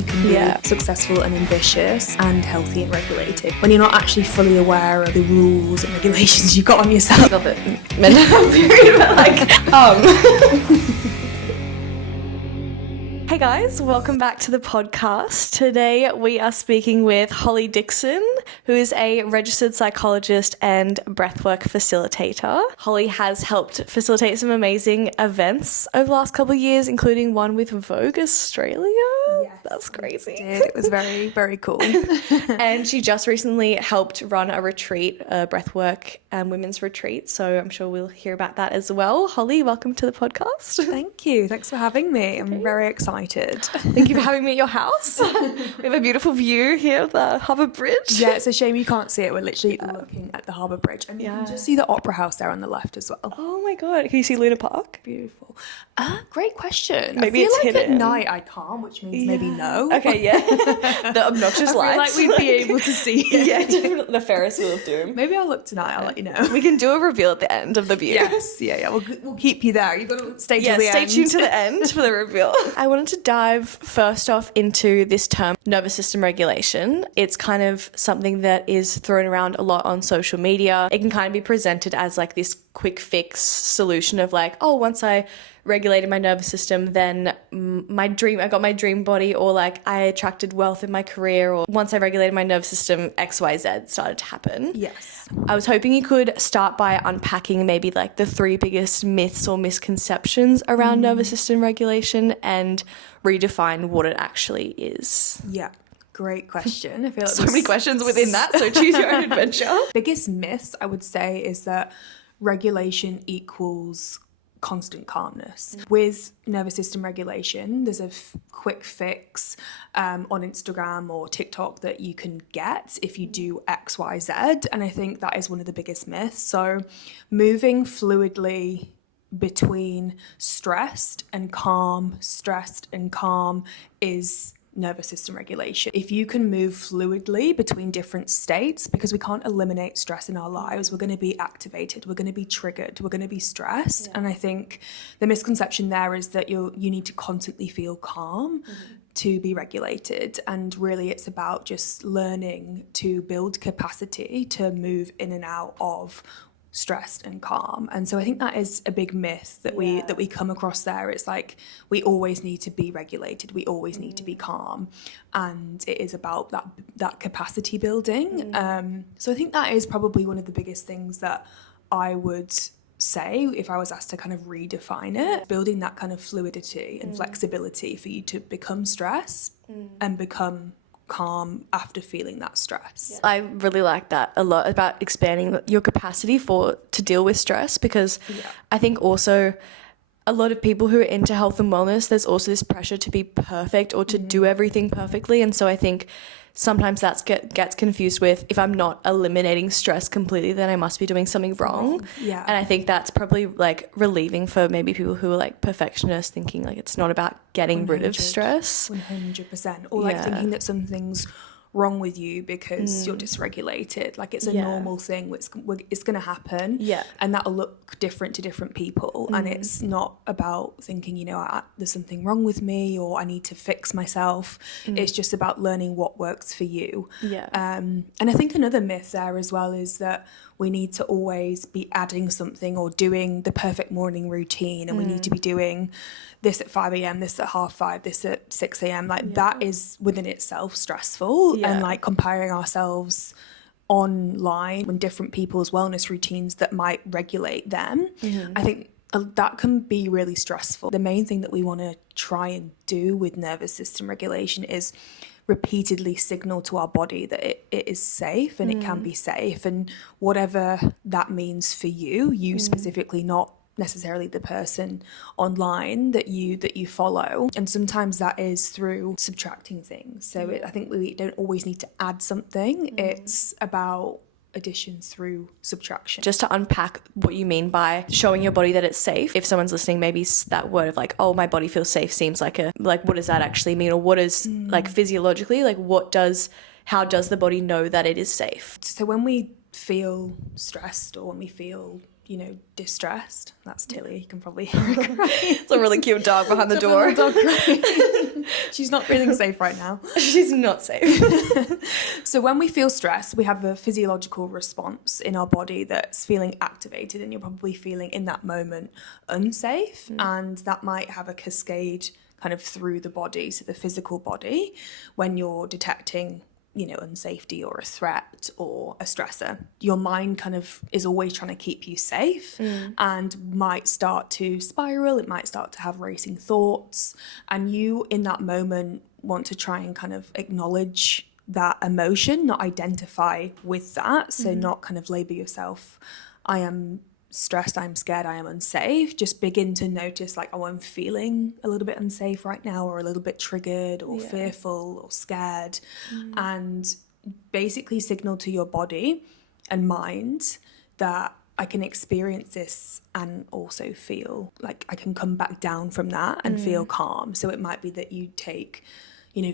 you can be successful and ambitious and healthy and regulated when you're not actually fully aware of the rules and regulations you've got on yourself. I love it. Mental health period, but Hey guys, welcome back to the podcast. Today we are speaking with Holly Dixon, who is a registered psychologist and breathwork facilitator. Holly has helped facilitate some amazing events over the last couple of years, including one with Vogue Australia. Yes, that's crazy. It was very, very cool. And she just recently helped run a retreat, a breathwork and women's retreat. So I'm sure we'll hear about that as well. Holly, welcome to the podcast. Thank you. Thanks for having me. I'm very excited. Thank you for having me at your house. We have a beautiful view here of the Harbour Bridge. Yeah, it's a shame you can't see it. We're literally looking at the Harbour Bridge. And you can just see the Opera House there on the left as well. Oh my God. Can you see Luna Park? Beautiful. Great question. Maybe I feel it's like hidden. at night I can't, which means maybe no. Okay, yeah. The obnoxious lights. I feel like we'd be able to see it. Yeah, definitely. The Ferris wheel of doom. Maybe I'll look tonight. I'll let you know. We can do a reveal at the end of the view. Yes, yeah. We'll keep you there. You've got to stay till the end. Stay tuned to the end for the reveal. I wanted to dive first off into this term, nervous system regulation. It's kind of something that is thrown around a lot on social media. It can kind of be presented as like this quick fix solution of like, oh, once I regulated my nervous system, then I got my dream body, or like I attracted wealth in my career, or once I regulated my nervous system, XYZ started to happen. Yes. I was hoping you could start by unpacking maybe like the 3 biggest myths or misconceptions around nervous system regulation and redefine what it actually is. Yeah. Great question. I feel like so many questions within that, so choose your own adventure. Biggest myth, I would say, is that regulation equals constant calmness. With nervous system regulation, there's a quick fix on Instagram or TikTok that you can get if you do X, Y, Z, and I think that is one of the biggest myths. So moving fluidly between stressed and calm is nervous system regulation. If you can move fluidly between different states, because we can't eliminate stress in our lives, we're going to be activated, we're going to be triggered, we're going to be stressed. And I think the misconception there is that you need to constantly feel calm to be regulated, and really it's about just learning to build capacity to move in and out of stressed and calm. And so I think that is a big myth that we come across there. It's like we always need to be regulated, we always need to be calm, and it is about that capacity building. So I think that is probably one of the biggest things that I would say if I was asked to kind of redefine it, building that kind of fluidity and flexibility for you to become stressed and become calm after feeling that stress. I really like that a lot, about expanding your capacity to deal with stress, because I think also a lot of people who are into health and wellness, there's also this pressure to be perfect or to do everything perfectly, and so I think sometimes that gets confused with, if I'm not eliminating stress completely, then I must be doing something wrong. Yeah. And I think that's probably like relieving for maybe people who are like perfectionists, thinking like it's not about getting rid of stress. 100%. Or like thinking that something's wrong with you because you're dysregulated. Like it's a normal thing. It's going to happen. Yeah. And that'll look different to different people. And it's not about thinking, there's something wrong with me or I need to fix myself. It's just about learning what works for you. Yeah. And I think another myth there as well is that we need to always be adding something or doing the perfect morning routine, and we need to be doing this at 5 a.m, this at 5:30, this at 6 a.m. Like that is within itself stressful, and like comparing ourselves online when different people's wellness routines that might regulate them. I think that can be really stressful. The main thing that we want to try and do with nervous system regulation is repeatedly signal to our body that it is safe and it can be safe, and whatever that means for you specifically, not necessarily the person online that you follow. And sometimes that is through subtracting things. So I think we don't always need to add something. It's about addition through subtraction. Just to unpack what you mean by showing your body that it's safe. If someone's listening, maybe that word of like, oh, my body feels safe seems like what does that actually mean? Or what is like physiologically, like how does the body know that it is safe? So when we feel stressed or when we feel distressed. That's Tilly. You can probably hear her crying. It's a really cute dog behind the door. Dog crying. She's not feeling safe right now. She's not safe. So when we feel stress, we have a physiological response in our body that's feeling activated, and you're probably feeling in that moment unsafe, and that might have a cascade kind of through the body, so the physical body, when you're detecting unsafety or a threat or a stressor. Your mind kind of is always trying to keep you safe and might start to spiral. It might start to have racing thoughts, and you in that moment want to try and kind of acknowledge that emotion, not identify with that. So not kind of label yourself, I am stressed, I'm scared, I am unsafe. Just begin to notice like, oh, I'm feeling a little bit unsafe right now, or a little bit triggered or fearful or scared, and basically signal to your body and mind that I can experience this and also feel like I can come back down from that and feel calm. So it might be that you take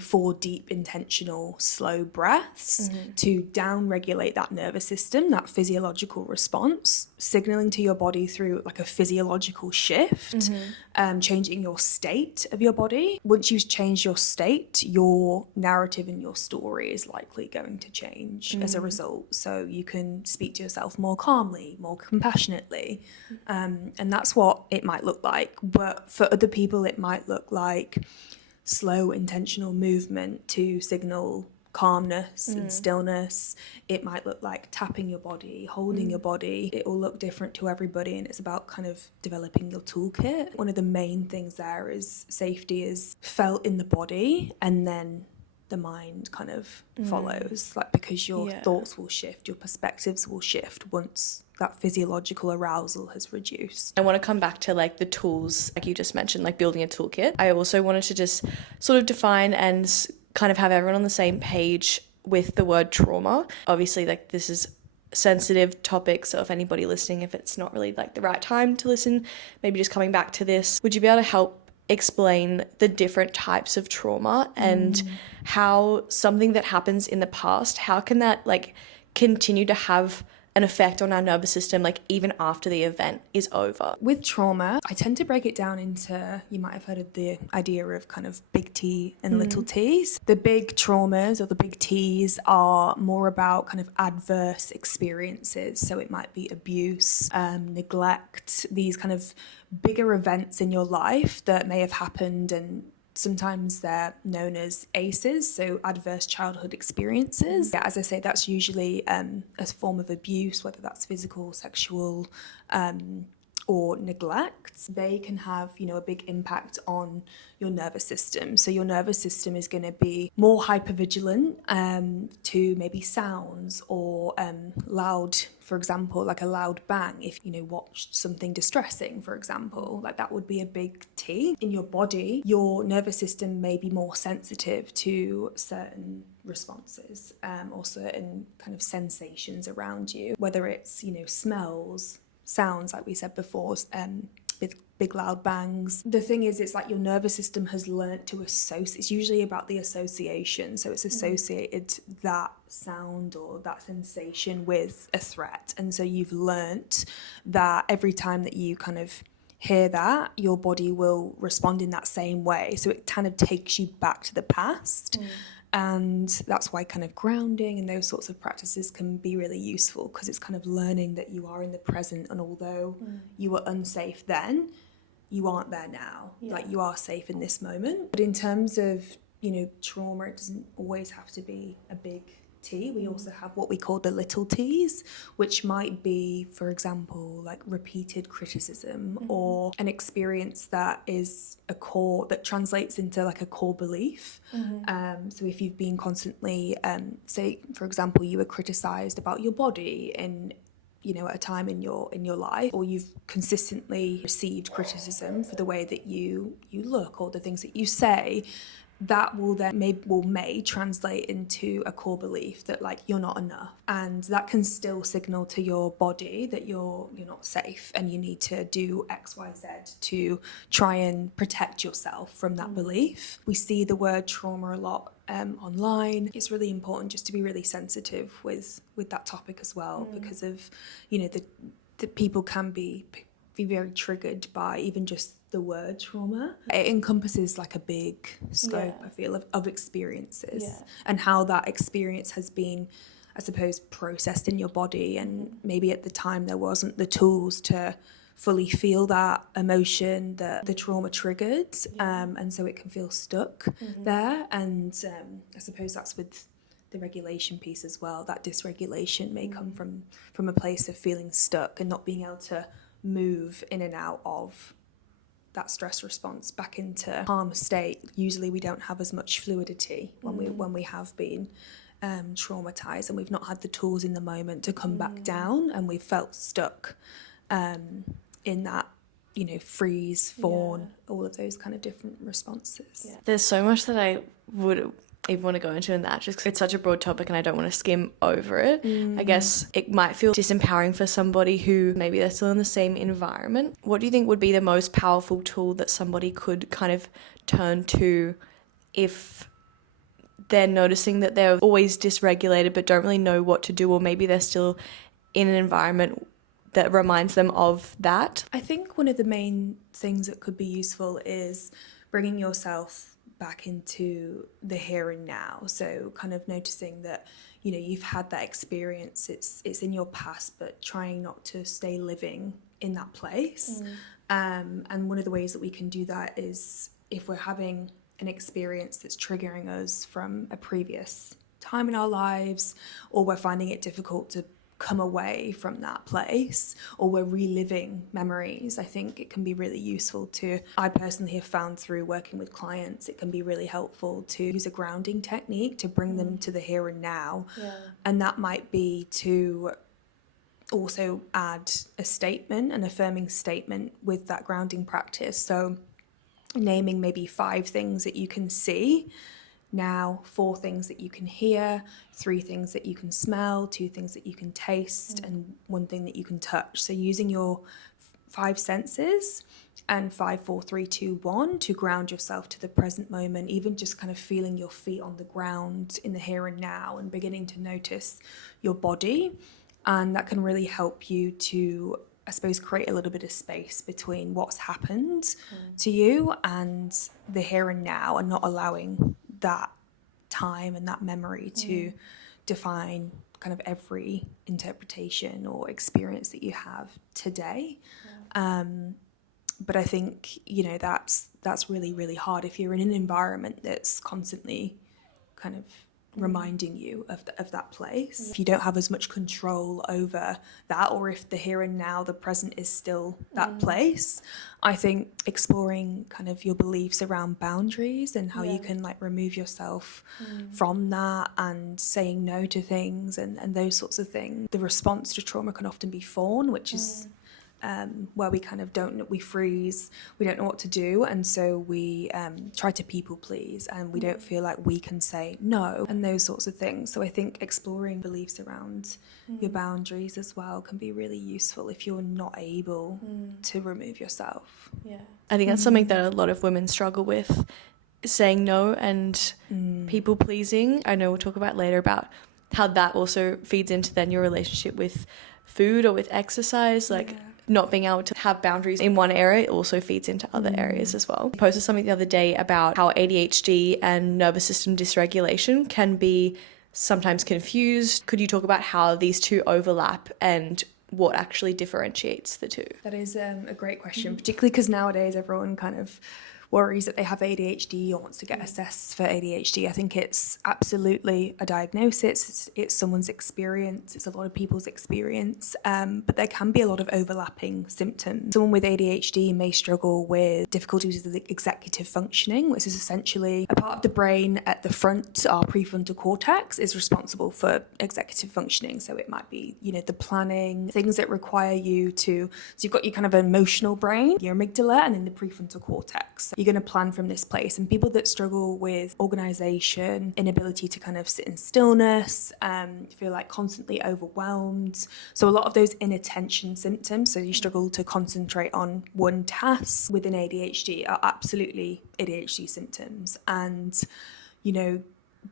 4 deep, intentional, slow breaths to down-regulate that nervous system, that physiological response, signaling to your body through like a physiological shift, changing your state of your body. Once you've changed your state, your narrative and your story is likely going to change as a result. So you can speak to yourself more calmly, more compassionately, and that's what it might look like. But for other people, it might look like slow, intentional movement to signal calmness and stillness. It might look like tapping your body, holding your body. It will look different to everybody, and it's about kind of developing your toolkit. One of the main things there is safety is felt in the body, and then the mind kind of follows, like, because your thoughts will shift, your perspectives will shift once that physiological arousal has reduced. I want to come back to like the tools, like you just mentioned, like building a toolkit. I also wanted to just sort of define and kind of have everyone on the same page with the word trauma. Obviously, like this is sensitive topic, so if anybody listening, if it's not really like the right time to listen, maybe just coming back to this, would you be able to help explain the different types of trauma and how something that happens in the past, how can that like continue to have an effect on our nervous system, like even after the event is over? With trauma, I tend to break it down into, you might have heard of the idea of kind of big T and little t's. The big traumas or the big T's are more about kind of adverse experiences. So it might be abuse, neglect, these kind of bigger events in your life that may have happened, and sometimes they're known as ACEs, so adverse childhood experiences. Yeah, as I say, that's usually a form of abuse, whether that's physical, sexual, or neglect. They can have, a big impact on your nervous system. So your nervous system is going to be more hypervigilant to maybe sounds or loud, for example, like a loud bang. If watched something distressing, for example, like that would be a big T. In your body, your nervous system may be more sensitive to certain responses or certain kind of sensations around you, whether it's smells, sounds, like we said before, big loud bangs. The thing is, it's like your nervous system has learnt to associate. It's usually about the association, so it's associated that sound or that sensation with a threat, and so you've learnt that every time that you kind of hear that, your body will respond in that same way, so it kind of takes you back to the past. And that's why kind of grounding and those sorts of practices can be really useful, because it's kind of learning that you are in the present, and although you were unsafe then, you aren't there now. Like, you are safe in this moment. But in terms of, trauma, it doesn't always have to be a big T. We also have what we call the little T's, which might be, for example, like repeated criticism or an experience that is that translates into like a core belief. So if you've been constantly, say, for example, you were criticized about your body in at a time in your life, or you've consistently received criticism for the way that you look or the things that you say, that will then may translate into a core belief that like you're not enough, and that can still signal to your body that you're not safe and you need to do XYZ to try and protect yourself from that belief. We see the word trauma a lot online. It's really important just to be really sensitive with that topic as well, because of the that people can be very triggered by even just the word trauma. It encompasses like a big scope, I feel, of experiences and how that experience has been, I suppose, processed in your body. And maybe at the time there wasn't the tools to fully feel that emotion that the trauma triggered, and so it can feel stuck there. And I suppose that's with the regulation piece as well. That dysregulation may come from a place of feeling stuck and not being able to move in and out of that stress response back into calm state. Usually we don't have as much fluidity when we have been traumatized, and we've not had the tools in the moment to come back down, and we've felt stuck in that, you know, freeze, fawn, all of those kind of different responses. There's so much that I would even want to go into in that, just 'cause it's such a broad topic and I don't want to skim over it. I guess it might feel disempowering for somebody who maybe they're still in the same environment. What do you think would be the most powerful tool that somebody could kind of turn to if they're noticing that they're always dysregulated but don't really know what to do, or maybe they're still in an environment that reminds them of that? I think one of the main things that could be useful is bringing yourself back into the here and now. So kind of noticing that, you know, you've had that experience, it's in your past, but trying not to stay living in that place. And one of the ways that we can do that is if we're having an experience that's triggering us from a previous time in our lives, or we're finding it difficult to come away from that place, or we're reliving memories, I think it can be really useful to, I personally have found through working with clients, it can be really helpful to use a grounding technique to bring them to the here and now. And that might be to also add a statement, an affirming statement with that grounding practice. So naming maybe 5 things that you can see now, 4 things that you can hear, 3 things that you can smell, 2 things that you can taste, and 1 thing that you can touch. So using your 5 senses and 5, 4, 3, 2, 1 to ground yourself to the present moment, even just kind of feeling your feet on the ground in the here and now and beginning to notice your body. And that can really help you to, I suppose, create a little bit of space between what's happened to you and the here and now, and not allowing that time and that memory to define kind of every interpretation or experience that you have today. But I think, you know, that's really, really hard if you're in an environment that's constantly kind of reminding you of that place. If you don't have as much control over that, or if the here and now, the present is still that place, I think exploring kind of your beliefs around boundaries and how you can like remove yourself from that, and saying no to things and those sorts of things. The response to trauma can often be fawn, which is where we kind of we freeze, we don't know what to do, and so we try to people please, and we don't feel like we can say no, and those sorts of things. So I think exploring beliefs around your boundaries as well can be really useful if you're not able to remove yourself. I think that's something that a lot of women struggle with, saying no and people pleasing. I know we'll talk about later about how that also feeds into then your relationship with food or with exercise, like not being able to have boundaries in one area also feeds into other areas as well. I posted something the other day about how ADHD and nervous system dysregulation can be sometimes confused. Could you talk about how these two overlap and what actually differentiates the two? That is a great question, particularly because nowadays everyone kind of worries that they have ADHD or wants to get assessed for ADHD. I think it's absolutely a diagnosis. It's someone's experience. It's a lot of people's experience. But there can be a lot of overlapping symptoms. Someone with ADHD may struggle with difficulties with executive functioning, which is essentially a part of the brain at the front, our prefrontal cortex, is responsible for executive functioning. So it might be, you know, the planning, things that require you to, so you've got your kind of emotional brain, your amygdala, and then the prefrontal cortex. You're going to plan from this place. And people that struggle with organization, inability to kind of sit in stillness, feel like constantly overwhelmed. So a lot of those inattention symptoms, so you struggle to concentrate on one task within ADHD, are absolutely ADHD symptoms. And, you know,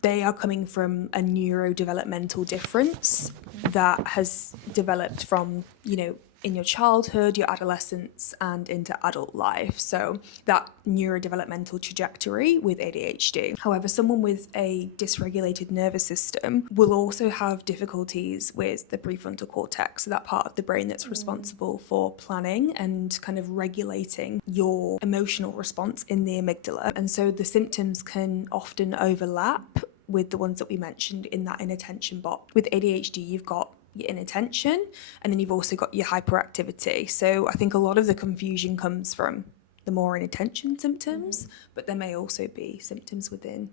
they are coming from a neurodevelopmental difference that has developed from, you know, in your childhood, your adolescence, and into adult life. So that neurodevelopmental trajectory with ADHD. However, someone with a dysregulated nervous system will also have difficulties with the prefrontal cortex, so that part of the brain that's responsible for planning and kind of regulating your emotional response in the amygdala. And so the symptoms can often overlap with the ones that we mentioned in that inattention box. With ADHD, you've got your inattention, and then you've also got your hyperactivity. So I think a lot of the confusion comes from the more inattention symptoms, but there may also be symptoms within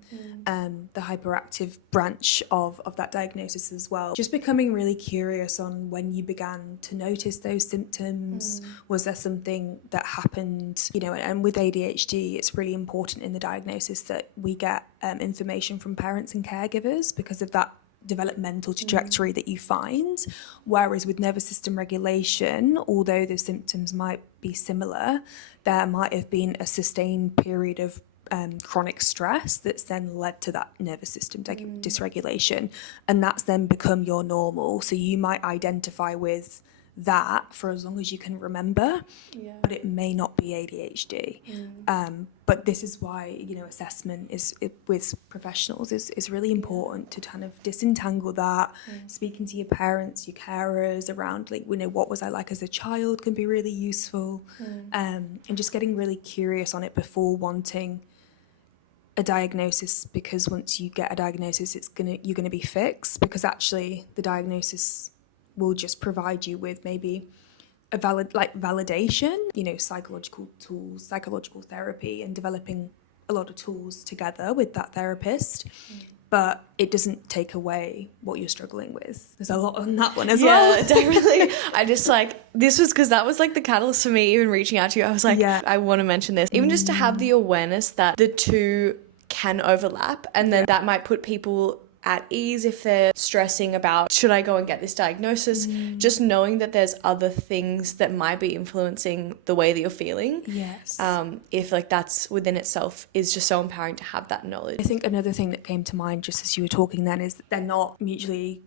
the hyperactive branch of that diagnosis as well. Just becoming really curious on when you began to notice those symptoms. Was there something that happened, and with ADHD, it's really important in the diagnosis that we get information from parents and caregivers because of that developmental trajectory that you find. Whereas with nervous system regulation, although the symptoms might be similar, there might have been a sustained period of chronic stress that's then led to that nervous system dysregulation, and that's then become your normal. So you might identify with that for as long as you can remember, but it may not be ADHD. But this is why assessment with professionals is really important to kind of disentangle that. Speaking to your parents, your carers around what was I like as a child can be really useful, and just getting really curious on it before wanting a diagnosis, because once you get a diagnosis you're gonna be fixed, because actually the diagnosis will just provide you with maybe a validation, psychological tools, psychological therapy, and developing a lot of tools together with that therapist. But it doesn't take away what you're struggling with. There's a lot on that one as well. Yeah, definitely. I just this was because that was the catalyst for me even reaching out to you. I was like, I want to mention this. Even just to have the awareness that the two can overlap, and then that might put people at ease if they're stressing about, should I go and get this diagnosis? Just knowing that there's other things that might be influencing the way that you're feeling. Yes. If that's within itself is just so empowering to have that knowledge. I think another thing that came to mind just as you were talking then is that they're not mutually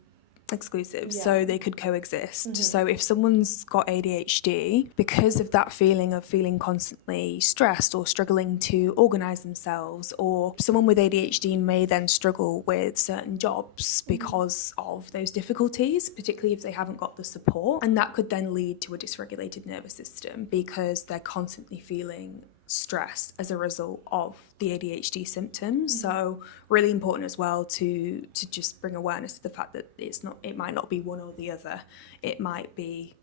exclusive, so they could coexist. So if someone's got ADHD, because of that feeling of feeling constantly stressed or struggling to organize themselves, or someone with ADHD may then struggle with certain jobs because of those difficulties, particularly if they haven't got the support, and that could then lead to a dysregulated nervous system because they're constantly feeling stress as a result of the ADHD symptoms. So really important as well to just bring awareness to the fact that it might not be one or the other. It might be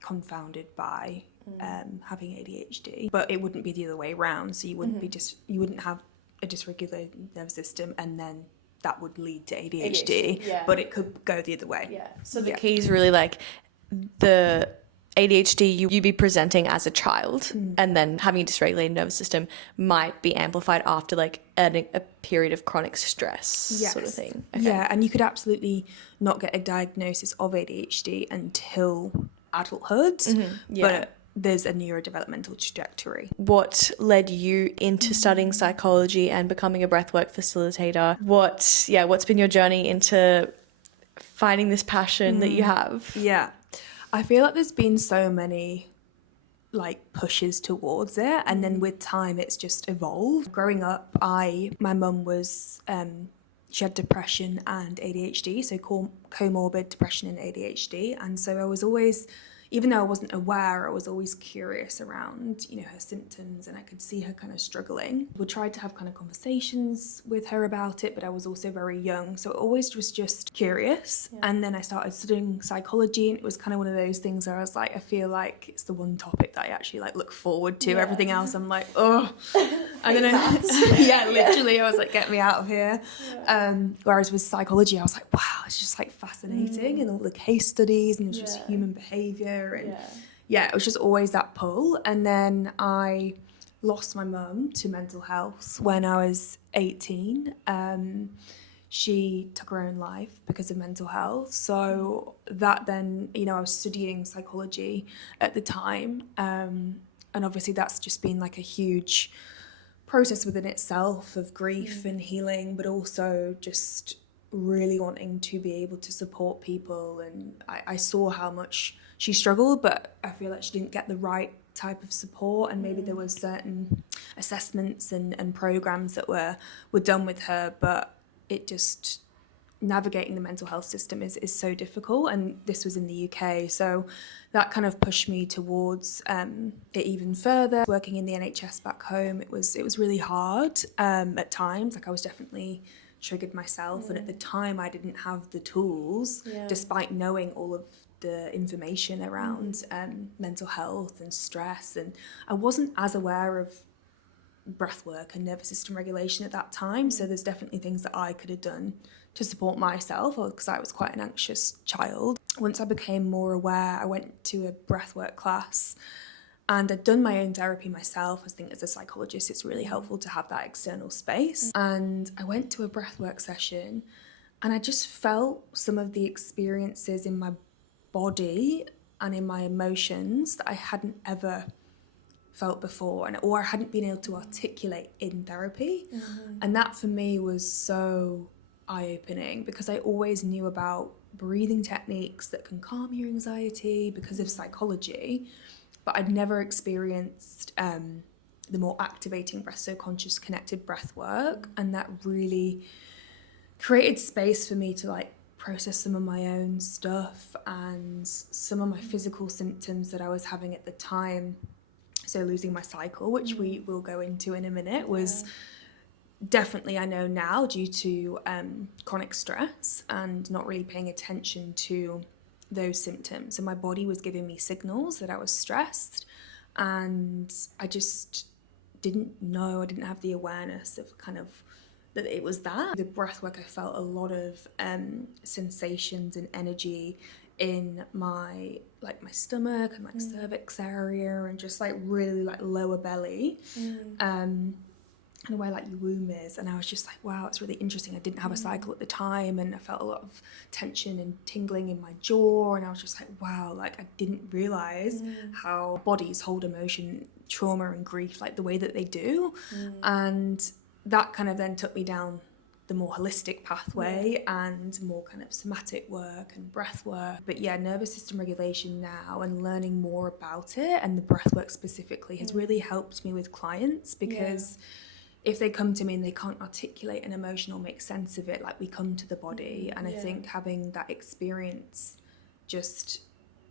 confounded by having ADHD, but it wouldn't be the other way around. So you wouldn't you wouldn't have a dysregulated nervous system and then that would lead to ADHD. But it could go the other way. So the key is really the ADHD you be presenting as a child, and then having a dysregulated nervous system might be amplified after a period of chronic stress sort of thing. Okay. Yeah, and you could absolutely not get a diagnosis of ADHD until adulthood, but there's a neurodevelopmental trajectory. What led you into studying psychology and becoming a breathwork facilitator? What's been your journey into finding this passion that you have? Yeah. I feel like there's been so many pushes towards it, and then with time it's just evolved. Growing up, my mum was she had depression and ADHD, so comorbid depression and ADHD, and so I was always, even though I wasn't aware, I was always curious around, her symptoms, and I could see her kind of struggling. We tried to have kind of conversations with her about it, but I was also very young, so I always was just curious. And then I started studying psychology, and it was kind of one of those things where I was like, I feel like it's the one topic that I actually look forward to. Everything else, I'm like, oh. And then literally, I was like, get me out of here. Whereas with psychology, I was like, wow, it's just fascinating, and all the case studies, and it was just human behaviour. And it was just always that pull. And then I lost my mum to mental health when I was 18. She took her own life because of mental health. So that then, I was studying psychology at the time, and obviously that's just been a huge process within itself of grief and healing, but also just really wanting to be able to support people. And I saw how much she struggled, but I feel like she didn't get the right type of support, and maybe there was certain assessments and programs that were done with her, but it just, navigating the mental health system is so difficult, and this was in the UK, so that kind of pushed me towards it even further. Working in the NHS back home, it was really hard at times. Like I was definitely triggered myself, and at the time I didn't have the tools, despite knowing all of the information around mental health and stress, and I wasn't as aware of breathwork and nervous system regulation at that time, so there's definitely things that I could have done to support myself, because I was quite an anxious child. Once I became more aware, I went to a breathwork class, and I'd done my own therapy myself. I think as a psychologist it's really helpful to have that external space, and I went to a breathwork session, and I just felt some of the experiences in my body and in my emotions that I hadn't ever felt before, or I hadn't been able to articulate in therapy. And that for me was so eye-opening, because I always knew about breathing techniques that can calm your anxiety because of psychology, but I'd never experienced the more activating breath, so conscious connected breath work, and that really created space for me to like process some of my own stuff and some of my physical symptoms that I was having at the time. So losing my cycle, which we will go into in a minute, was definitely, I know now, due to chronic stress and not really paying attention to those symptoms. And my body was giving me signals that I was stressed, and I just didn't know, I didn't have the awareness of kind of that it was that. The breath work, I felt a lot of sensations and energy in my stomach and like cervix area, and just like really like lower belly, and where like your womb is. And I was just like, wow, it's really interesting. I didn't have a cycle at the time, and I felt a lot of tension and tingling in my jaw, and I was just like, wow, like I didn't realize how bodies hold emotion, trauma and grief like the way that they do. And that kind of then took me down the more holistic pathway and more kind of somatic work and breath work. But yeah, nervous system regulation now, and learning more about it, and the breath work specifically, has really helped me with clients, because if they come to me and they can't articulate an emotion or make sense of it, like we come to the body, and I think having that experience just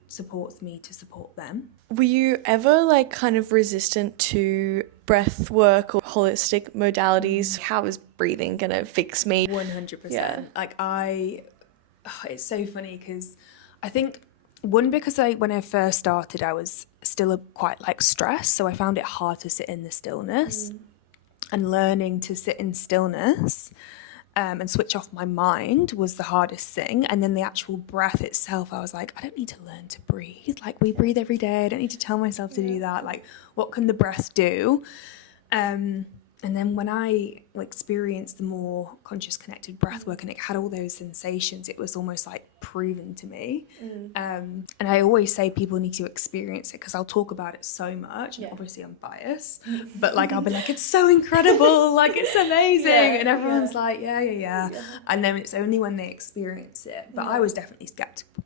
supports me to support them. Were you ever like kind of resistant to breath work or holistic modalities? How is breathing gonna fix me? 100%. Yeah. Like it's so funny, because I think because when I first started, I was still quite like stressed, so I found it hard to sit in the stillness, and learning to sit in stillness and switch off my mind was the hardest thing. And then the actual breath itself, I was like, I don't need to learn to breathe. Like we breathe every day. I don't need to tell myself to do that. Like what can the breath do? And then when I experienced the more conscious connected breath work, and it had all those sensations, it was almost like proven to me. And I always say people need to experience it, because I'll talk about it so much, and obviously I'm biased, but like I'll be like, it's so incredible, like it's amazing, and everyone's like, yeah. And then it's only when they experience it. But I was definitely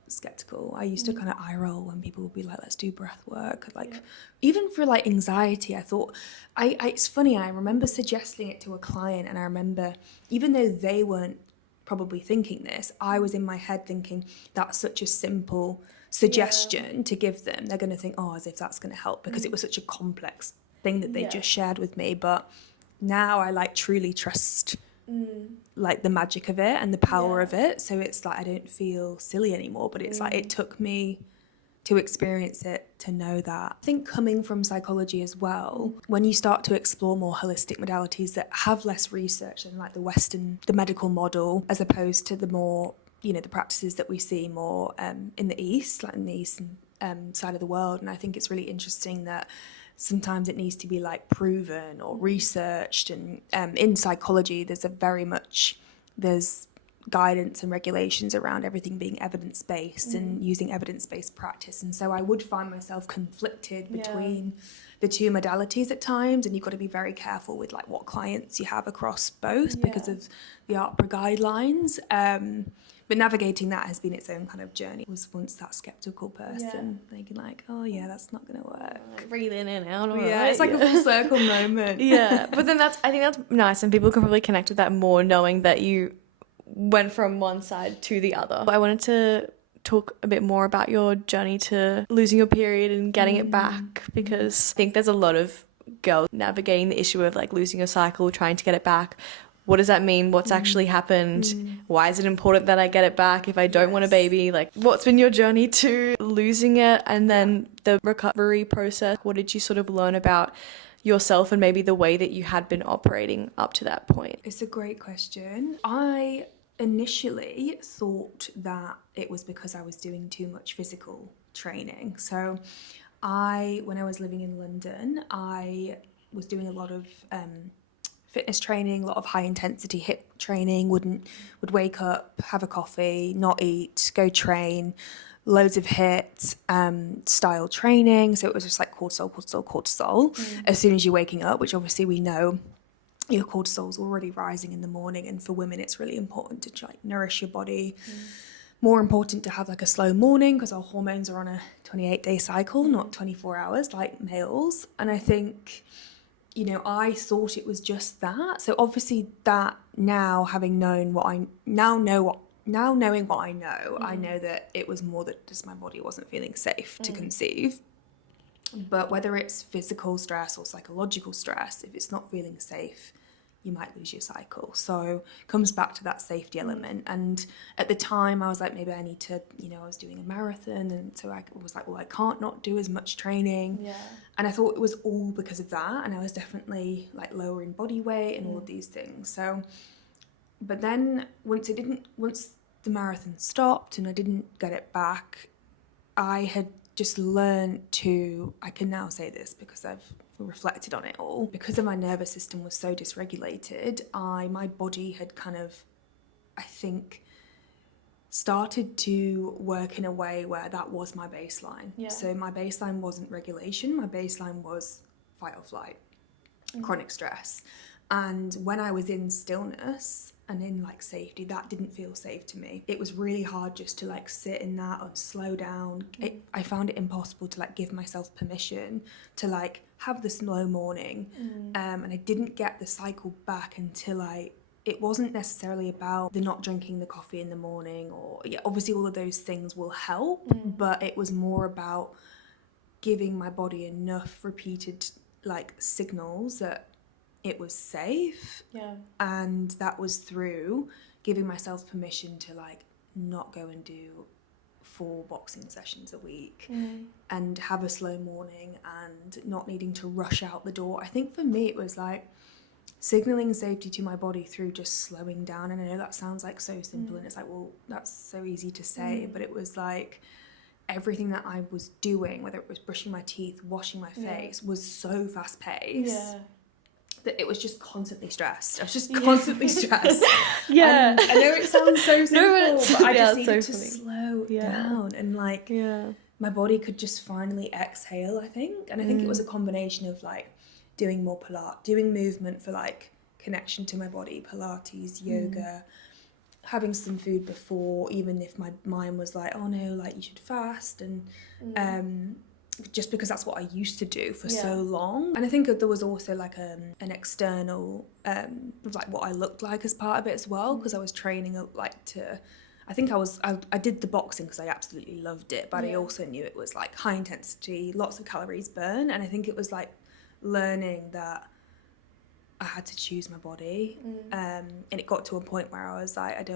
skeptical. I used to kind of eye roll when people would be like, let's do breath work. Like even for like anxiety, I thought, it's funny, I remember suggesting it to a client, and I remember, even though they weren't probably thinking this, I was in my head thinking, that's such a simple suggestion to give them. They're going to think, oh, as if that's going to help, because it was such a complex thing that they just shared with me. But now I like truly trust like the magic of it and the power of it. So it's like I don't feel silly anymore, but it's like it took me to experience it to know that. I think coming from psychology as well, when you start to explore more holistic modalities that have less research than like the medical model, as opposed to the more, the practices that we see more in the East, like in the Eastern side of the world. And I think it's really interesting that sometimes it needs to be like proven or researched. And in psychology, there's guidance and regulations around everything being evidence-based and using evidence-based practice. And so I would find myself conflicted between the two modalities at times, and you've got to be very careful with like what clients you have across both because of the ARPA guidelines. But navigating that has been its own kind of journey. I was once that skeptical person, thinking like, oh yeah, that's not going to work. Like, breathe in and out. Yeah, it's like a full circle moment. Yeah, but then I think that's nice, and people can probably connect with that more, knowing that you went from one side to the other. I wanted to talk a bit more about your journey to losing your period and getting it back, because I think there's a lot of girls navigating the issue of like losing your cycle, trying to get it back. What does that mean? What's actually happened? Why is it important that I get it back if I don't want a baby? Like, what's been your journey to losing it, and then the recovery process? What did you sort of learn about yourself and maybe the way that you had been operating up to that point? It's a great question. I initially thought that it was because I was doing too much physical training. So when I was living in London, I was doing a lot of fitness training, a lot of high intensity HIIT training, would wake up, have a coffee, not eat, go train, loads of HIIT style training. So it was just like cortisol as soon as you're waking up, which obviously we know your cortisol's already rising in the morning. And for women, it's really important to like nourish your body. More important to have like a slow morning, because our hormones are on a 28-day cycle, not 24 hours like males. And I think, you know, I thought it was just that. So obviously that now, having known what I knowing what I know, I know that it was more that just my body wasn't feeling safe to conceive. But whether it's physical stress or psychological stress, if it's not feeling safe, you might lose your cycle. So it comes back to that safety element. And at the time I was like, maybe I need to, you know, I was doing a marathon, and so I was like, well, I can't not do as much training. Yeah. And I thought it was all because of that. And I was definitely like lower in body weight and all of these things. So, but then once the marathon stopped and I didn't get it back, I had just learned I can now say this because I've reflected on it all, because of my nervous system was so dysregulated, my body had kind of, I think, started to work in a way where that was my baseline. Yeah. So my baseline wasn't regulation, my baseline was fight or flight, chronic stress. And when I was in stillness and in like safety, that didn't feel safe to me. It was really hard just to like sit in that and slow down. I found it impossible to like give myself permission to like have the slow morning. And I didn't get the cycle back until it wasn't necessarily about the not drinking the coffee in the morning, or obviously all of those things will help, but it was more about giving my body enough repeated like signals that it was safe. Yeah. And that was through giving myself permission to like not go and do 4 boxing sessions a week and have a slow morning and not needing to rush out the door. I think for me it was like signaling safety to my body through just slowing down. And I know that sounds like so simple and it's like, well, that's so easy to say, but it was like everything that I was doing, whether it was brushing my teeth, washing my face, was so fast paced that it was just constantly stressed. I was just constantly stressed. And I know it sounds so simple, but I just needed to slow down and like my body could just finally exhale, I think. And I think it was a combination of like doing more doing movement for like connection to my body, Pilates, yoga, having some food before, even if my mind was like, oh no, like you should fast, and just because that's what I used to do for so long. And I think there was also like an external like what I looked like as part of it as well, because I was training like to, I think I did the boxing because I absolutely loved it, but I also knew it was like high intensity, lots of calories burn, and I think it was like learning that I had to choose my body, and it got to a point where I was like,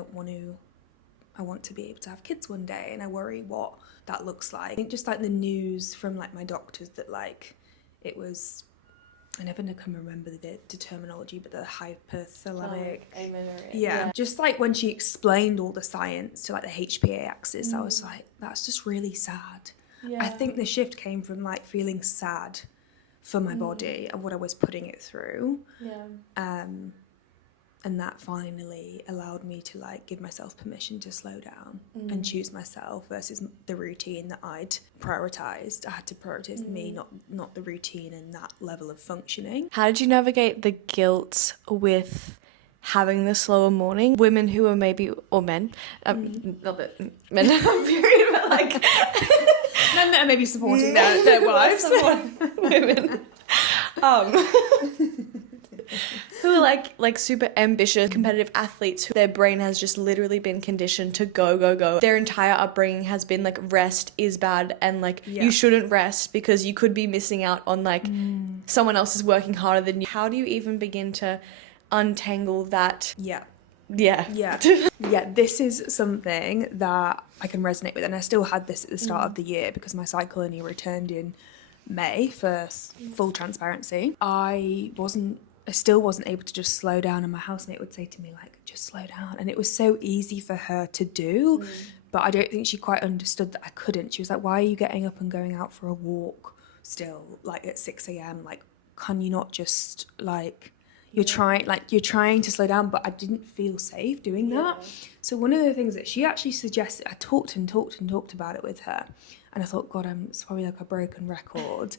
I want to be able to have kids one day, and I worry what that looks like. I think just like the news from like my doctors that like it was, I never can remember the terminology, but the hypothalamic amenorrhea. Just like when she explained all the science to like the HPA axis, I was like, that's just really sad. I think the shift came from like feeling sad for my body and what I was putting it through. And that finally allowed me to like give myself permission to slow down and choose myself versus the routine that I'd prioritized. I had to prioritize me, not the routine and that level of functioning. How did you navigate the guilt with having the slower morning. Women who are maybe, or men, not that men have a period, but like Men that are maybe supporting their wives. Women. Who are like super ambitious, competitive athletes who their brain has just literally been conditioned to go, go, go. Their entire upbringing has been like rest is bad and like you shouldn't rest because you could be missing out on like someone else is working harder than you. How do you even begin to untangle that? Yeah, this is something that I can resonate with, and I still had this at the start of the year because my cycle only returned in May for full transparency. I still wasn't able to just slow down, and my housemate would say to me like, just slow down, and it was so easy for her to do, but I don't think she quite understood that I couldn't. She was like, why are you getting up and going out for a walk still like at 6 a.m? Like, can you not just like you're trying to slow down? But I didn't feel safe doing that. So one of the things that she actually suggested, I talked about it with her, and I thought, God, it's probably like a broken record.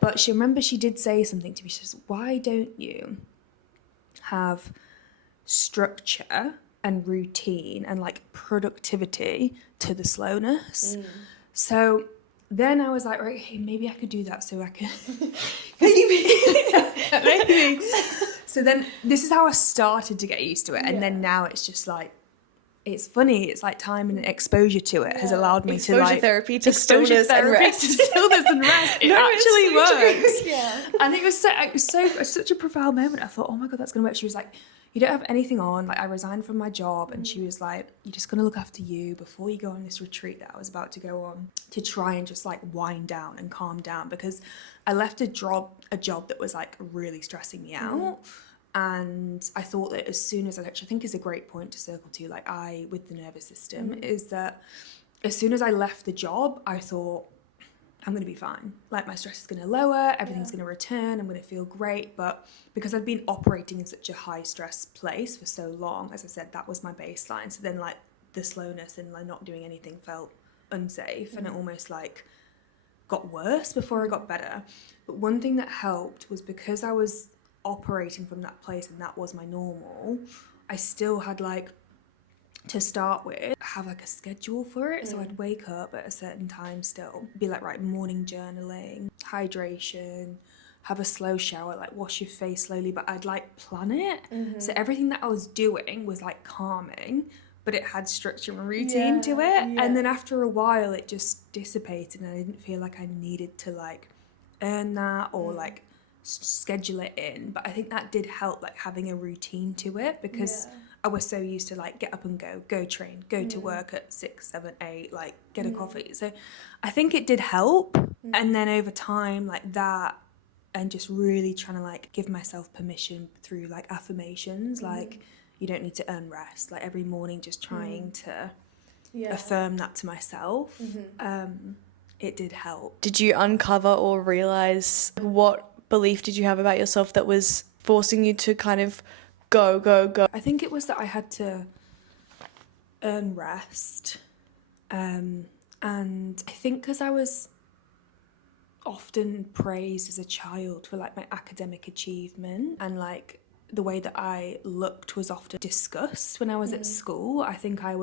But she did say something to me. She says, why don't you have structure and routine and like productivity to the slowness? So then I was like, right, hey, maybe I could do that so I can... maybe. So then this is how I started to get used to it. And then now it's just like, it's funny. It's like time and exposure to it has allowed me to like... therapy to stillness and rest. It actually works. And it was such a profound moment. I thought, oh my God, that's going to work. She was like, you don't have anything on. Like, I resigned from my job, and she was like, you're just going to look after you before you go on this retreat that I was about to go on, to try and just like wind down and calm down, because I left a job that was like really stressing me out. And I thought that as soon as which I think is a great point to circle to, like with the nervous system, is that as soon as I left the job, I thought, I'm going to be fine. Like, my stress is going to lower, everything's going to return, I'm going to feel great. But because I've been operating in such a high stress place for so long, as I said, that was my baseline. So then like the slowness and like not doing anything felt unsafe, and it almost like got worse before it got better. But one thing that helped was, because I was operating from that place and that was my normal, I still had like, to start with, have like a schedule for it. So I'd wake up at a certain time, still be like, right, morning journaling, hydration, have a slow shower, like wash your face slowly, but I'd like plan it. So everything that I was doing was like calming, but it had structure and routine to it. And then after a while it just dissipated, and I didn't feel like I needed to like earn that or like schedule it in. But I think that did help, like having a routine to it, because I was so used to like get up and go train, go to work at 6, 7, 8, like get a coffee. So I think it did help. And then over time, like that, and just really trying to like give myself permission through like affirmations, like you don't need to earn rest, like every morning just trying to affirm that to myself. It did help. Did you uncover or realize what belief did you have about yourself that was forcing you to kind of go? I think it was that I had to earn rest, and I think because I was often praised as a child for like my academic achievement, and like the way that I looked was often discussed when I was at school. I think I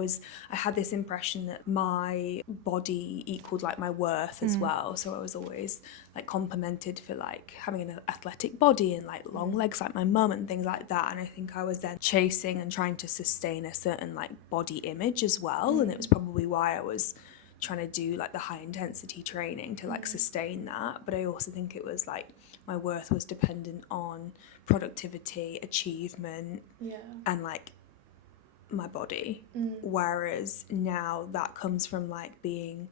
had this impression that my body equaled like my worth as well. So I was always like complimented for like having an athletic body and like long legs like my mum and things like that. And I think I was then chasing and trying to sustain a certain like body image as well. And it was probably why I was trying to do like the high intensity training to like sustain that. But I also think it was like my worth was dependent on productivity, achievement, and like my body. Whereas now that comes from like being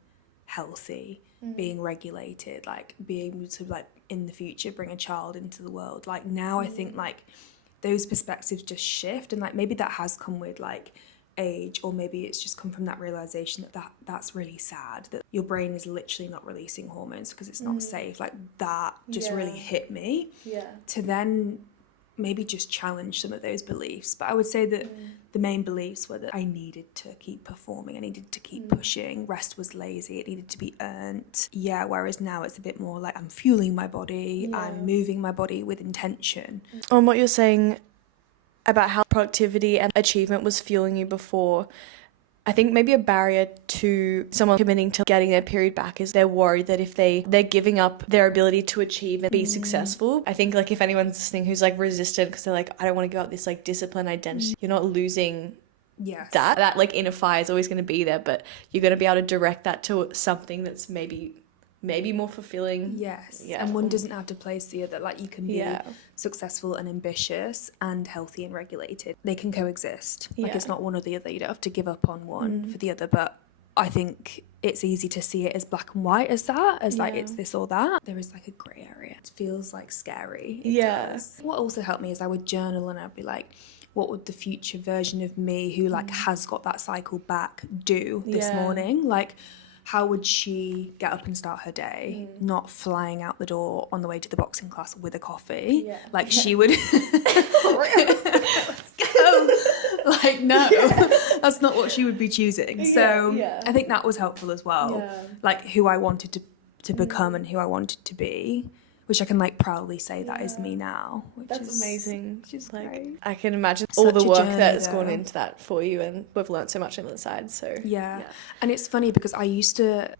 healthy, being regulated, like being able to like in the future bring a child into the world. Like now I think like those perspectives just shift, and like maybe that has come with like age, or maybe it's just come from that realization that's really sad, that your brain is literally not releasing hormones because it's not safe. Like that just really hit me to then maybe just challenge some of those beliefs. But I would say that the main beliefs were that I needed to keep performing, I needed to keep pushing, rest was lazy, it needed to be earned. Whereas now it's a bit more like I'm fueling my body, I'm moving my body with intention. On what you're saying about how productivity and achievement was fueling you before. I think maybe a barrier to someone committing to getting their period back is they're worried that if they're giving up their ability to achieve and be successful. I think like if anyone's listening who's like resistant because they're like, I don't want to give up this like discipline identity, you're not losing that like inner fire is always going to be there, but you're going to be able to direct that to something that's maybe more fulfilling. Yes. Yeah. And one doesn't have to place the other. Like, you can be successful and ambitious and healthy and regulated. They can coexist. Like, it's not one or the other. You don't have to give up on one for the other. But I think it's easy to see it as black and white as that, as like it's this or that. There is like a grey area. It feels like scary. It does. What also helped me is I would journal and I'd be like, what would the future version of me who like has got that cycle back do this morning? Like, how would she get up and start her day? Not flying out the door on the way to the boxing class with a coffee. Yeah. Like she would. Let's go. Like, no, that's not what she would be choosing. So I think that was helpful as well. Yeah. Like who I wanted to become and who I wanted to be. Which I can like proudly say that is me now. That's amazing. She's like, great. I can imagine all the work that's gone into that for you, and we've learned so much on the side. So yeah. And it's funny because I used to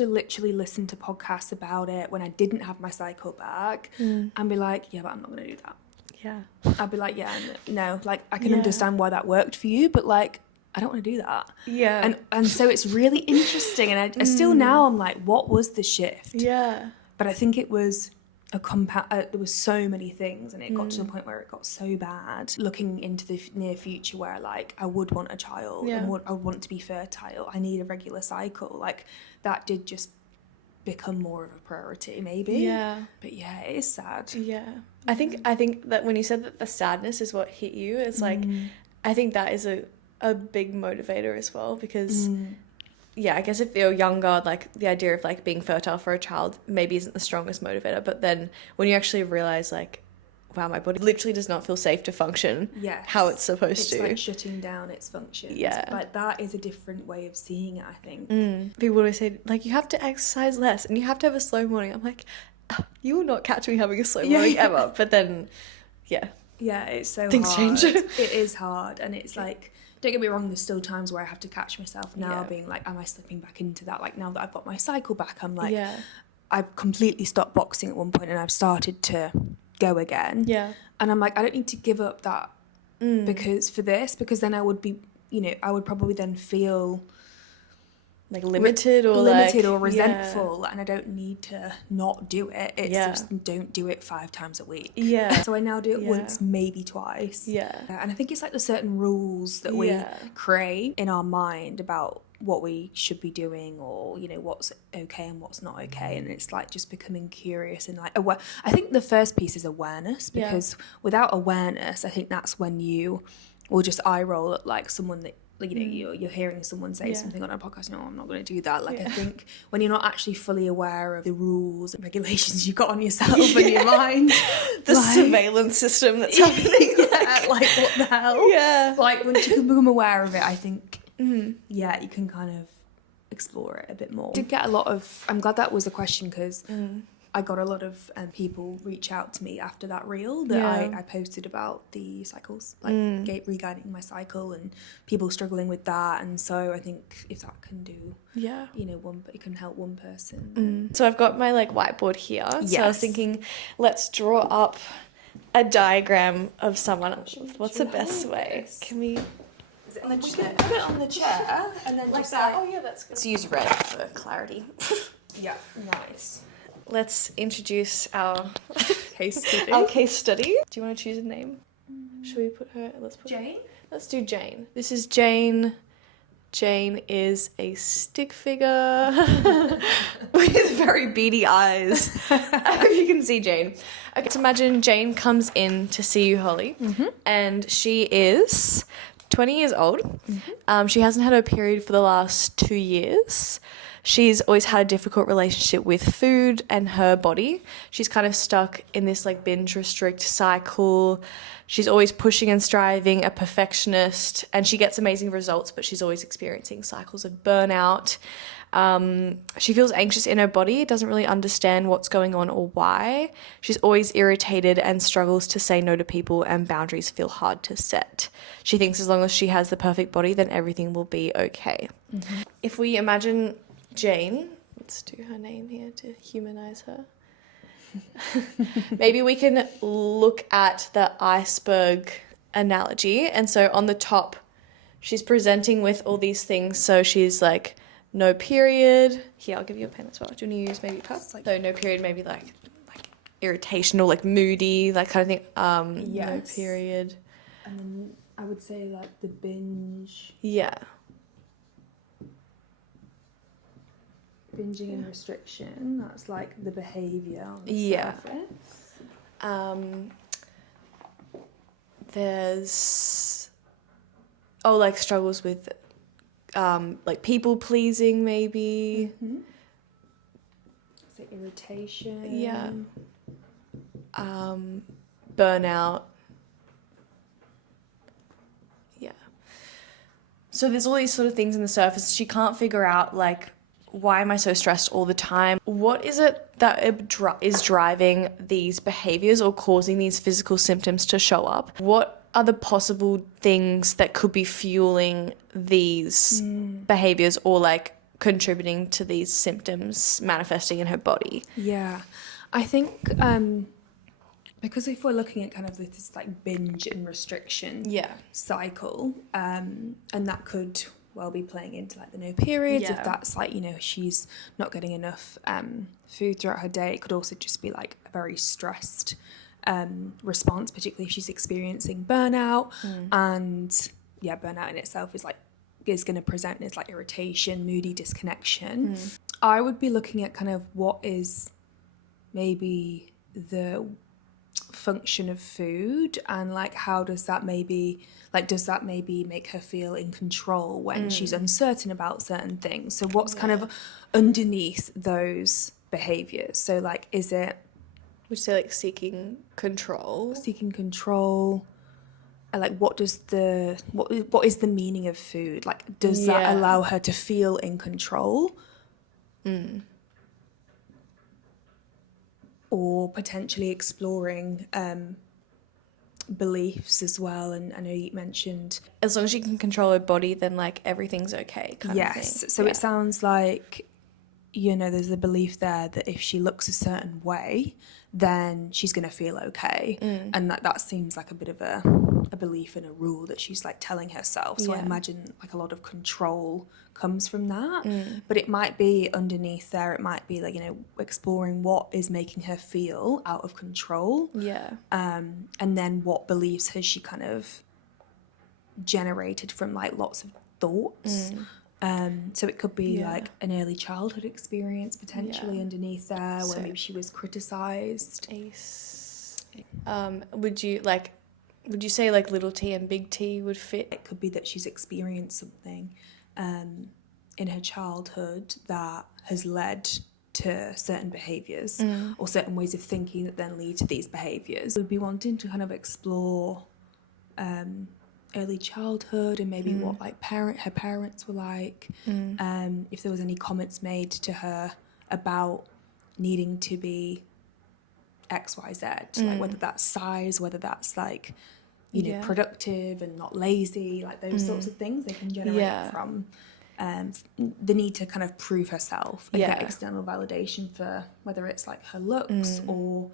literally listen to podcasts about it when I didn't have my cycle back, and be like, yeah, but I'm not going to do that. Yeah. I'd be like, yeah, no, like I can understand why that worked for you, but like I don't want to do that. Yeah. And so it's really interesting, and I still now I'm like, what was the shift? Yeah. But I think it was there was so many things, and it got to the point where it got so bad looking into the near future where like I would want a child and I would want to be fertile. I need a regular cycle. Like that did just become more of a priority maybe. But it is sad. I think that when you said that the sadness is what hit you, it's like I think that is a big motivator as well, because I guess if you're younger, like the idea of like being fertile for a child maybe isn't the strongest motivator, but then when you actually realize like, wow, my body literally does not feel safe to function how it's supposed to. It's like shutting down its functions. Yeah. Like that is a different way of seeing it, I think. People always say like, you have to exercise less and you have to have a slow morning. I'm like, you will not catch me having a slow morning ever. But then, it's so things hard. change. It is hard, and it's like, don't get me wrong, there's still times where I have to catch myself now being like, am I slipping back into that? Like now that I've got my cycle back, I'm like, I've completely stopped boxing at one point and I've started to go again. Yeah. And I'm like, I don't need to give up that because then I would be, I would probably then feel like limited or resentful, and I don't need to not do it. It's just don't do it 5 times a week. Yeah. So I now do it once, maybe twice. Yeah. And I think it's like the certain rules that we create in our mind about what we should be doing, or what's okay and what's not okay, and it's like just becoming curious and like aware. I think the first piece is awareness, because without awareness, I think that's when you will just eye roll at like someone that you're hearing someone say something on a podcast. No, I'm not going to do that. Like I think when you're not actually fully aware of the rules and regulations you've got on yourself and your mind, the surveillance system that's happening, like what the hell? Yeah. Like once you can become aware of it, I think you can kind of explore it a bit more. I did get a lot of. I'm glad that was a question, because I got a lot of people reach out to me after that reel that I posted about the cycles, like re-guiding my cycle, and people struggling with that. And so I think if that can do, it can help one person. So I've got my like whiteboard here. So I was thinking, let's draw up a diagram of someone. What's the best way? Can we? Is it on the chair? Put it on the chair and then like just that. Oh yeah, that's good. Let's use red for clarity. Yeah, nice. Let's introduce our case study. Do you want to choose a name? Should we put her? Jane? Let's do Jane. This is Jane. Jane is a stick figure with very beady eyes. I hope you can see Jane. Okay, let's imagine Jane comes in to see you, Holly, and she is 20 years old. She hasn't had her period for the last 2 years. She's always had a difficult relationship with food and her body. She's kind of stuck in this like binge restrict cycle. She's always pushing and striving, a perfectionist, and she gets amazing results, but she's always experiencing cycles of burnout. She feels anxious in her body, doesn't really understand what's going on or why. She's always irritated and struggles to say no to people, and boundaries feel hard to set. She thinks as long as she has the perfect body, then everything will be okay. Mm-hmm. If we imagine Jane, let's do her name here to humanize her. Maybe we can look at the iceberg analogy. And so on the top, she's presenting with all these things. So she's like, no period. Here, I'll give you a pen as well. Do you want to use maybe cups? Like, so no period, maybe like irritation or like moody, that kind of thing. Yes. No period. And then I would say like the binge. Yeah. Binging and restriction, that's like the behaviour on the surface. There's like struggles with like people pleasing maybe. Mm-hmm. So irritation. Yeah. Burnout. Yeah. So there's all these sort of things in the surface. She can't figure out like, why am I so stressed all the time? What is it that is driving these behaviors or causing these physical symptoms to show up? What are the possible things that could be fueling these behaviors or like contributing to these symptoms manifesting in her body? Yeah, I think because if we're looking at kind of this like binge and restriction cycle, and that could well be playing into like the no periods, if that's like, you know, she's not getting enough food throughout her day. It could also just be like a very stressed response, particularly if she's experiencing burnout. And burnout in itself is going to present as like irritation, moody disconnection. I would be looking at kind of what is maybe the function of food, and like how does that maybe make her feel in control when she's uncertain about certain things. So what's kind of underneath those behaviors? So like, is it, would you say like seeking control, and like what is the meaning of food? Like, does that allow her to feel in control? Or potentially exploring beliefs as well. And I know you mentioned, as long as she can control her body, then like everything's okay kind of thing. So it sounds like, you know, there's a belief there that if she looks a certain way, then she's going to feel okay. And that seems like a bit of a belief and a rule that she's like telling herself. So I imagine like a lot of control comes from that. But it might be underneath there, it might be like, you know, exploring what is making her feel out of control. And then what beliefs has she kind of generated from like lots of thoughts. So it could be like an early childhood experience potentially underneath there, where maybe she was criticised. Would you say like little t and big T would fit? It could be that she's experienced something in her childhood that has led to certain behaviours or certain ways of thinking that then lead to these behaviours. We'd be wanting to kind of explore early childhood and maybe what like her parents were like, if there was any comments made to her about needing to be XYZ, like whether that's size, whether that's like, you know, productive and not lazy, like those sorts of things they can generate from the need to kind of prove herself and get external validation for whether it's like her looks or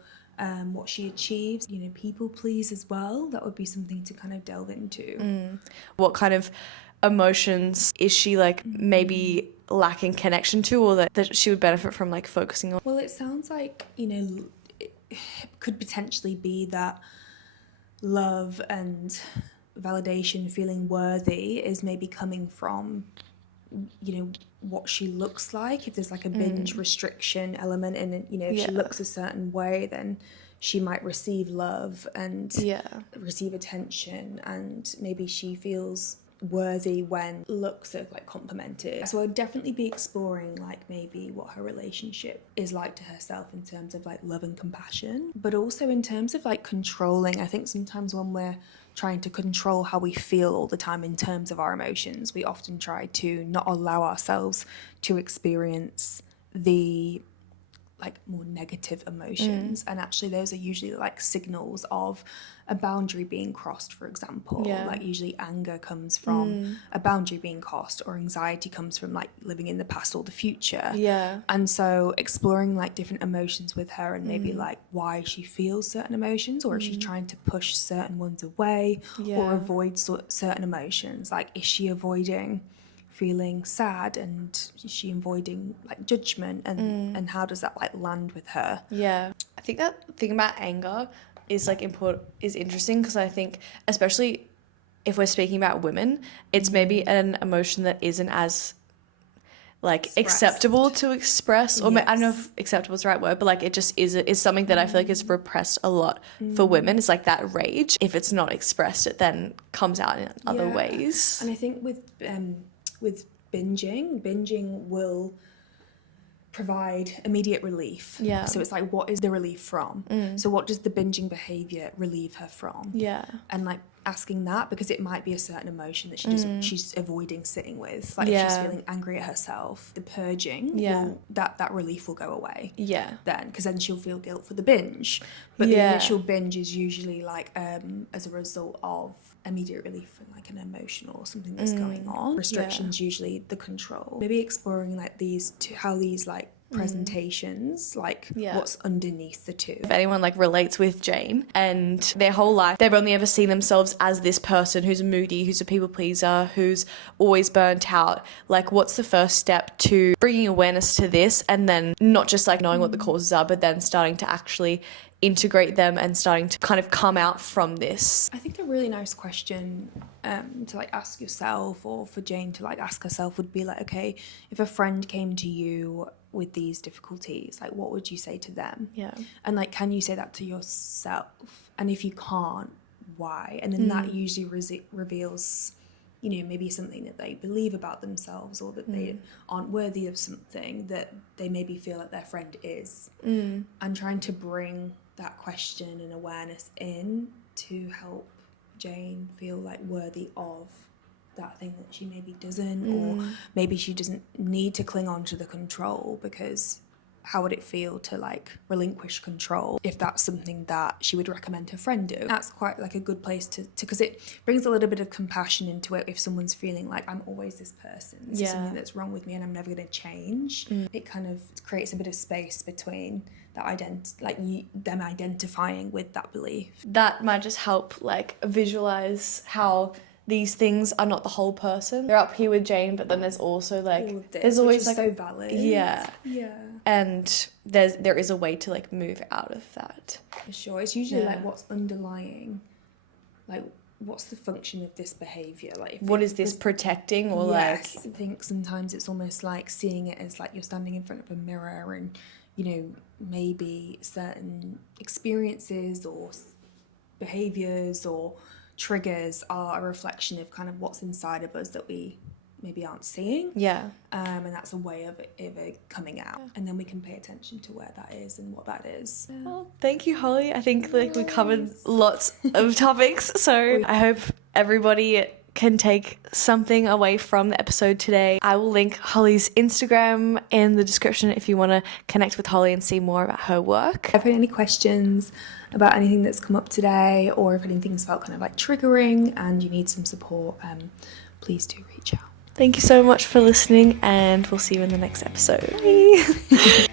what she achieves. You know, people please as well. That would be something to kind of delve into. What kind of emotions is she like maybe lacking connection to, or that she would benefit from like focusing on? Well, it sounds like, you know, it could potentially be that love and validation, feeling worthy, is maybe coming from, you know, what she looks like. If there's like a binge restriction element in it, you know, if she looks a certain way, then she might receive love and receive attention, and maybe she feels worthy when looks are like complimented. So I'd definitely be exploring like maybe what her relationship is like to herself in terms of like love and compassion, but also in terms of like controlling. I think sometimes when we're trying to control how we feel all the time in terms of our emotions, we often try to not allow ourselves to experience the like more negative emotions, and actually those are usually like signals of a boundary being crossed, for example. Like usually anger comes from a boundary being crossed, or anxiety comes from like living in the past or the future. And so exploring like different emotions with her, and maybe like why she feels certain emotions, or is she trying to push certain ones away or avoid certain emotions. Like, is she avoiding feeling sad, and is she avoiding like judgment, and how does that like land with her? I think that thing about anger is like is interesting, because I think especially if we're speaking about women, it's maybe an emotion that isn't as like acceptable to express, or I don't know if acceptable is the right word, but like it just is something that I feel like is repressed a lot for women. It's like that rage, if it's not expressed, it then comes out in other ways. And I think with binging will provide immediate relief. So it's like, what is the relief from? So what does the binging behavior relieve her from? And like asking that, because it might be a certain emotion that she's avoiding sitting with. Like if she's feeling angry at herself, the purging that relief will go away. Then, because then she'll feel guilt for the binge. But the initial binge is usually like as a result of immediate relief from like an emotion or something that's going on. Restrictions usually the control. Maybe exploring like how these like presentations, like what's underneath the two. If anyone like relates with Jane and their whole life they've only ever seen themselves as this person who's moody, who's a people pleaser, who's always burnt out, like what's the first step to bringing awareness to this, and then not just like knowing what the causes are, but then starting to actually integrate them and starting to kind of come out from this? I think a really nice question to like ask yourself, or for Jane to like ask herself, would be like, okay, if a friend came to you with these difficulties, like what would you say to them? And like, can you say that to yourself? And if you can't, why? And then that usually reveals, you know, maybe something that they believe about themselves, or that they aren't worthy of something that they maybe feel like their friend is. And trying to bring that question and awareness in to help Jane feel like worthy of that thing that she maybe doesn't, or maybe she doesn't need to cling on to the control, because how would it feel to like relinquish control if that's something that she would recommend her friend do? That's quite like a good place to because it brings a little bit of compassion into it. If someone's feeling like, I'm always this person, this is something that's wrong with me and I'm never going to change, it kind of creates a bit of space between that them identifying with that belief. That might just help like visualize how these things are not the whole person. They're up here with Jane, but then there's also like there's always like so valid. And there is a way to like move out of that. For sure. It's usually like what's underlying, like what's the function of this behavior? Like what is this protecting, or like I think sometimes it's almost like seeing it as like you're standing in front of a mirror, and you know, maybe certain experiences or behaviors or triggers are a reflection of kind of what's inside of us that we maybe aren't seeing. And that's a way of it coming out. And then we can pay attention to where that is and what that is. Well, thank you, Holly. I think like we covered lots of topics, so I hope everybody can take something away from the episode today. I will link Holly's Instagram in the description if you want to connect with Holly and see more about her work. If you have any questions about anything that's come up today, or if anything's felt kind of like triggering and you need some support, please do reach out. Thank you so much for listening, and we'll see you in the next episode. Bye.